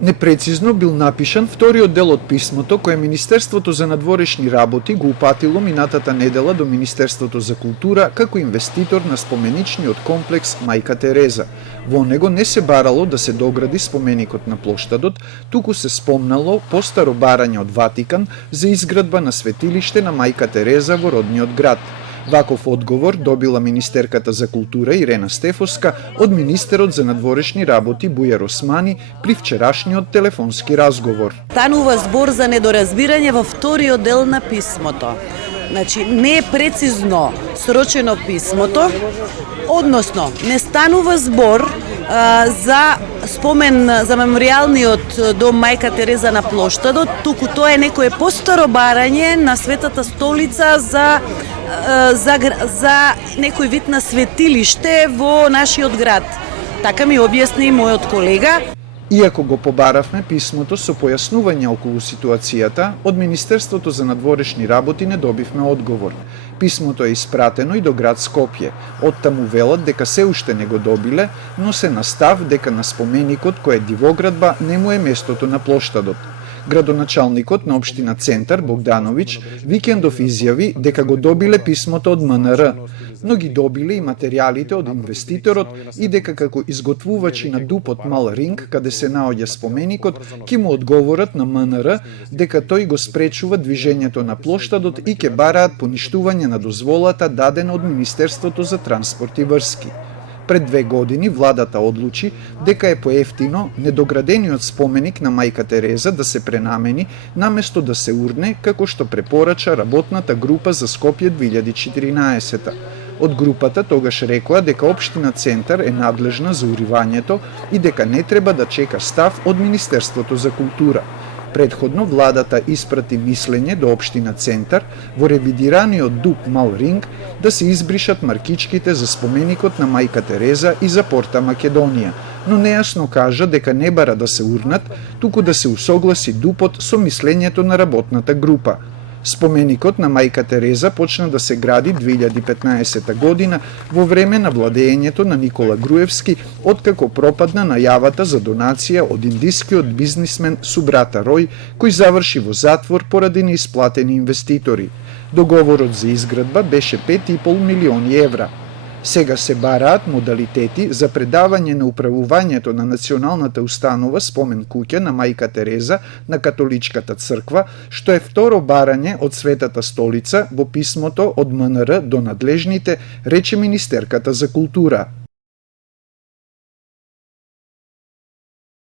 Непрецизно бил напишан вториот дел од писмото кое Министерството за надворешни работи го упатило минатата недела до Министерството за култура како инвеститор на споменичниот комплекс Мајка Тереза. Во него не се барало да се догради споменикот на плоштадот, туку се спомнало постаро барање од Ватикан за изградба на светилиште на Мајка Тереза во родниот град. Ваков одговор добила министерката за култура Ирена Стефоска од министерот за надворешни работи Бујар Османи при вчерашниот телефонски разговор. Станува збор за недоразбирање во вториот дел на писмото. Значи, не е прецизно срочено писмото, односно, не станува збор за спомен за меморијалниот дом Мајка Тереза на плоштадот, туку тоа е некое постаро барање на Светата столица за некој вид на светилиште во нашиот град. Така ми објасни и мојот колега. Иако го побаравме писмото со појаснување околу ситуацијата, од Министерството за надворешни работи не добивме одговор. Писмото е испратено и до град Скопје. Оттаму велат дека се уште не го добиле, но се настав дека на споменикот кој е дивоградба не му е местото на плоштадот. Градоначалникот на општина Центар Богдановиќ викендов изјави дека го добиле писмото од МНР, но ги добиле и материјалите од инвеститорот и дека како изготвувачи на дупот Мал Ринг, каде се наоѓа споменикот, ќе му одговорат на МНР дека тој го спречува движењето на плоштадот и ќе бараат поништување на дозволата дадена од Министерството за транспорт и врски. Пред 2 години владата одлучи дека е поевтино недоградениот споменик на Мајка Тереза да се пренамени наместо да се урне како што препорача работната група за Скопје 2014. Од групата тогаш рекоа дека општина Центар е надлежна за уривањето и дека не треба да чека став од Министерството за култура. Предходно владата испрати мислење до општина Центар во ревидираниот ДУП Мал Ринг да се избришат маркичките за споменикот на Мајка Тереза и за Порта Македонија, но нејасно кажа дека не бара да се урнат, туку да се усогласи ДУПот со мислењето на работната група. Споменикот на Мајка Тереза почна да се гради 2015 година во време на владеењето на Никола Груевски, откако пропадна најавата за донација од индискиот бизнисмен Субрата Рој, кој заврши во затвор поради неисплатени инвеститори. Договорот за изградба беше 5,5 милиони евра. Сега се бараат модалитети за предавање на управувањето на националната установа спомен куќа на Мајка Тереза на католичката црква, што е второ барање од Светата столица во писмото од МНР до надлежните, рече министерката за култура.